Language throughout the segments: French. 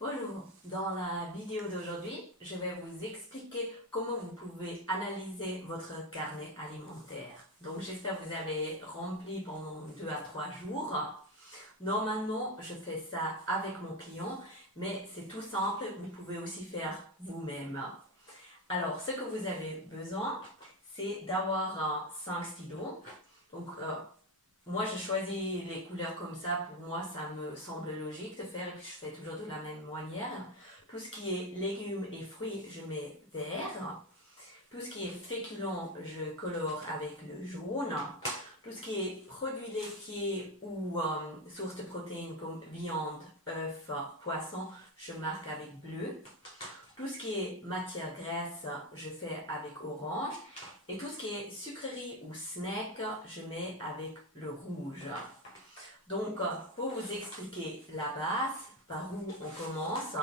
Bonjour, dans la vidéo d'aujourd'hui, je vais vous expliquer comment vous pouvez analyser votre carnet alimentaire. Donc j'espère que vous avez rempli pendant 2 à 3 jours. Normalement, je fais ça avec mon client, mais c'est tout simple, vous pouvez aussi faire vous-même. Alors, ce que vous avez besoin, c'est d'avoir 5 stylos. Donc, moi, je choisis les couleurs comme ça. Pour moi, ça me semble logique de faire. Je fais toujours de la même manière. Tout ce qui est légumes et fruits, je mets vert. Tout ce qui est féculent, je colore avec le jaune. Tout ce qui est produits laitiers ou sources de protéines comme viande, œufs, poisson, je marque avec bleu. Tout ce qui est matière grasse, je fais avec orange. Et tout ce qui est sucrerie ou snack, je mets avec le rouge. Donc, pour vous expliquer la base, par où on commence,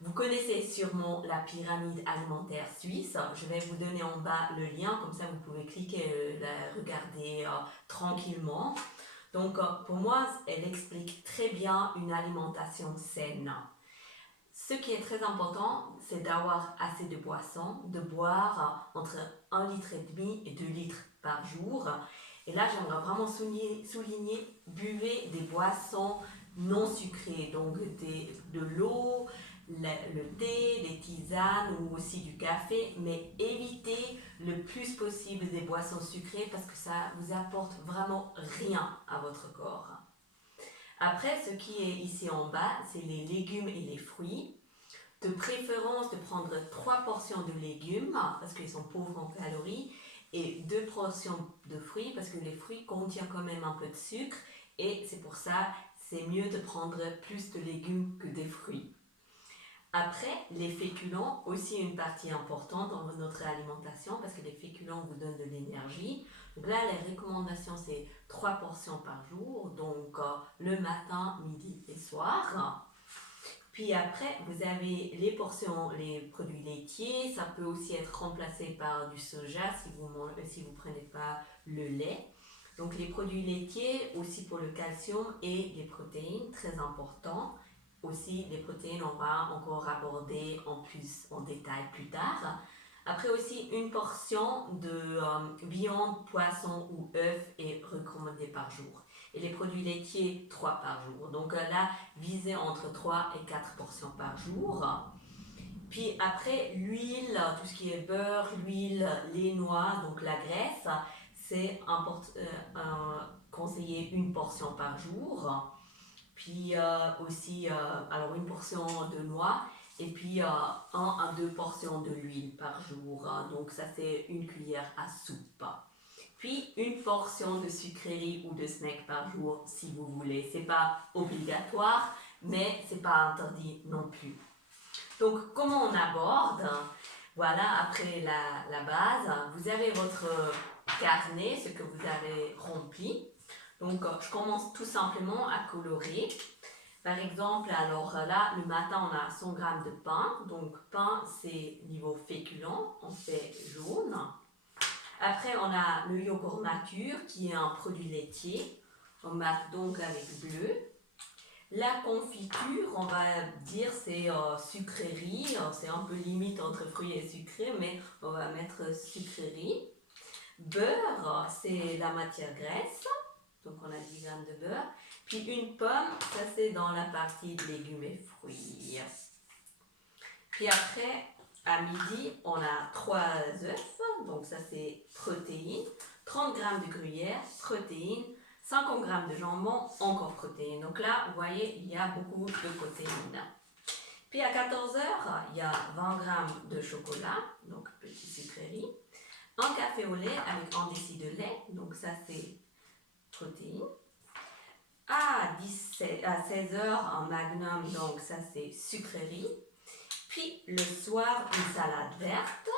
vous connaissez sûrement la pyramide alimentaire suisse. Je vais vous donner en bas le lien, comme ça vous pouvez cliquer, la regarder tranquillement. Donc, pour moi, elle explique très bien une alimentation saine. Ce qui est très important, c'est d'avoir assez de boissons, de boire entre 1,5 litre et 2 litres par jour. Et là, j'aimerais vraiment souligner, buvez des boissons non sucrées, donc de l'eau, le thé, les tisanes ou aussi du café, mais évitez le plus possible des boissons sucrées parce que ça vous apporte vraiment rien à votre corps. Après, ce qui est ici en bas, c'est les légumes et les fruits. De préférence de prendre 3 portions de légumes parce qu'ils sont pauvres en calories et 2 portions de fruits parce que les fruits contiennent quand même un peu de sucre et c'est pour ça c'est mieux de prendre plus de légumes que des fruits. Après, les féculents, aussi une partie importante dans notre alimentation parce que les féculents vous donnent de l'énergie. Donc là, les recommandations, c'est 3 portions par jour, donc le matin, midi et soir. Puis après, vous avez les portions, les produits laitiers. Ça peut aussi être remplacé par du soja si vous ne prenez pas le lait. Donc les produits laitiers aussi pour le calcium et les protéines, très important. Aussi les protéines, on va encore aborder en détail plus tard. Après aussi, une portion de viande, poisson ou œuf est recommandée par jour. Et les produits laitiers, 3 par jour. Donc là, visez entre 3 et 4 portions par jour. Puis après, l'huile, tout ce qui est beurre, l'huile, les noix, donc la graisse, c'est conseillé une portion par jour. Puis aussi, alors une portion de noix et puis 1 à 2 portions de l'huile par jour. Donc ça, c'est une cuillère à soupe. Puis une portion de sucrerie ou de snack par jour si vous voulez. C'est pas obligatoire, mais c'est pas interdit non plus. Donc comment on aborde? Voilà, après la base, vous avez votre carnet, ce que vous avez rempli. Donc je commence tout simplement à colorer. Par exemple, alors là, le matin, on a 100 g de pain. Donc pain, c'est niveau féculent, on fait jaune. Après, on a le yogourt nature qui est un produit laitier. On marque donc avec bleu. La confiture, on va dire c'est sucrerie. C'est un peu limite entre fruits et sucré, mais on va mettre sucrerie. Beurre, c'est la matière grasse. Donc on a 10 g de beurre. Puis une pomme, ça c'est dans la partie de légumes et fruits. Puis après, à midi, on a 3 œufs, donc ça c'est protéines, 30 g de gruyère, protéines, 50 g de jambon, encore protéines. Donc là, vous voyez, il y a beaucoup de protéines. Puis à 14 h, il y a 20 g de chocolat, donc petite sucrerie, un café au lait avec 1 déci de lait, donc ça c'est protéines. À 16 h, un magnum, donc ça c'est sucrerie. Puis le soir, une salade verte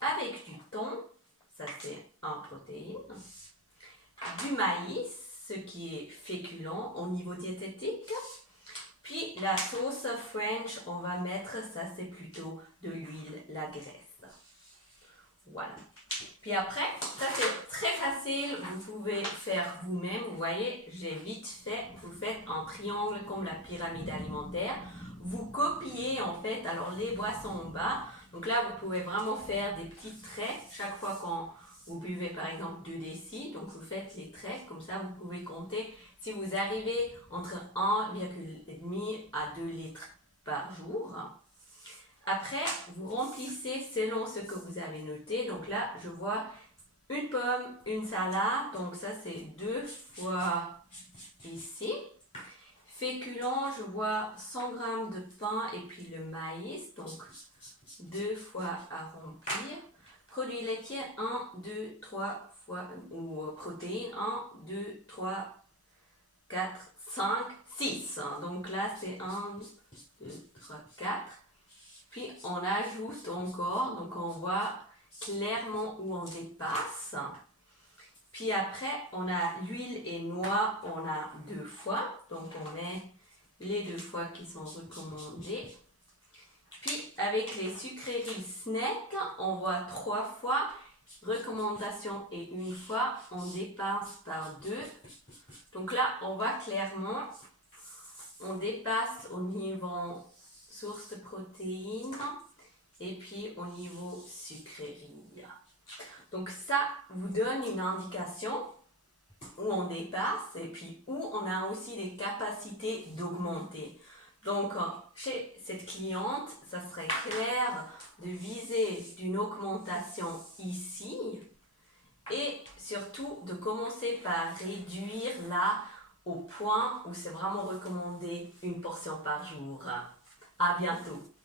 avec du thon, ça c'est un protéine, du maïs, ce qui est féculent au niveau diététique. Puis la sauce French, on va mettre, ça c'est plutôt de l'huile, la graisse. Voilà. Puis après, ça c'est très facile, vous pouvez faire vous-même. Vous voyez, j'ai vite fait, vous faites un triangle comme la pyramide alimentaire. vous copiez en fait alors les boissons en bas. Donc là, vous pouvez vraiment faire des petits traits chaque fois quand vous buvez par exemple 2 décis. Donc vous faites les traits, comme ça vous pouvez compter si vous arrivez entre 1,5 à 2 litres par jour. Après, vous remplissez selon ce que vous avez noté. Donc là, je vois une pomme, une salade. Donc ça, c'est 2 fois ici. Féculents, je vois 100 g de pain et puis le maïs. Donc 2 fois à remplir. Produits laitiers, 1, 2, 3 fois, ou protéines, 1, 2, 3, 4, 5, 6. Donc là, c'est 1, 2, 3, 4. Puis on ajoute encore, donc on voit clairement où on dépasse. Puis après, on a l'huile et noix, on a 2 fois. Donc on met les 2 fois qui sont recommandées. Puis avec les sucreries snack, on voit 3 fois. Recommandation et 1 fois, on dépasse par 2. Donc là, on voit clairement, on dépasse au niveau source de protéines et puis au niveau sucrerie. Donc ça vous donne une indication où on dépasse et puis où on a aussi des capacités d'augmenter. Donc chez cette cliente, ça serait clair de viser d'une augmentation ici et surtout de commencer par réduire là au point où c'est vraiment recommandé une portion par jour. À bientôt!